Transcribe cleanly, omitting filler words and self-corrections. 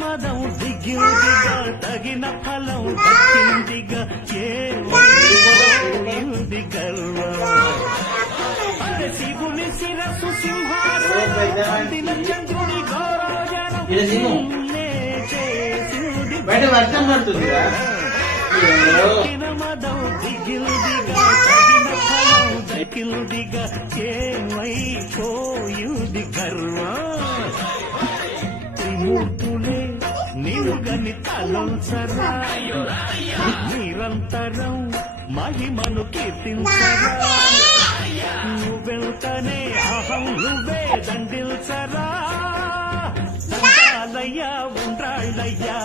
మదం దిగిందిగా తగిన ఫలం దక్కిందిగా ఏది గర్వం శివుని శిరస్సు సింహాసన చంద్రుడి గౌరవజనం చేసింది మదం దిగిందిగా తగిన ఫలం దక్కిందిగా ఏమైపోయింది గర్వం త్రిమూర్తులే నిలుగని తలంచరా నిరంతరం మహిమను కీర్తించరా నువ్వెంతనే అహం నువ్వే దండిల్చరా ఉండాలయ్యా ఉండాలయ్యా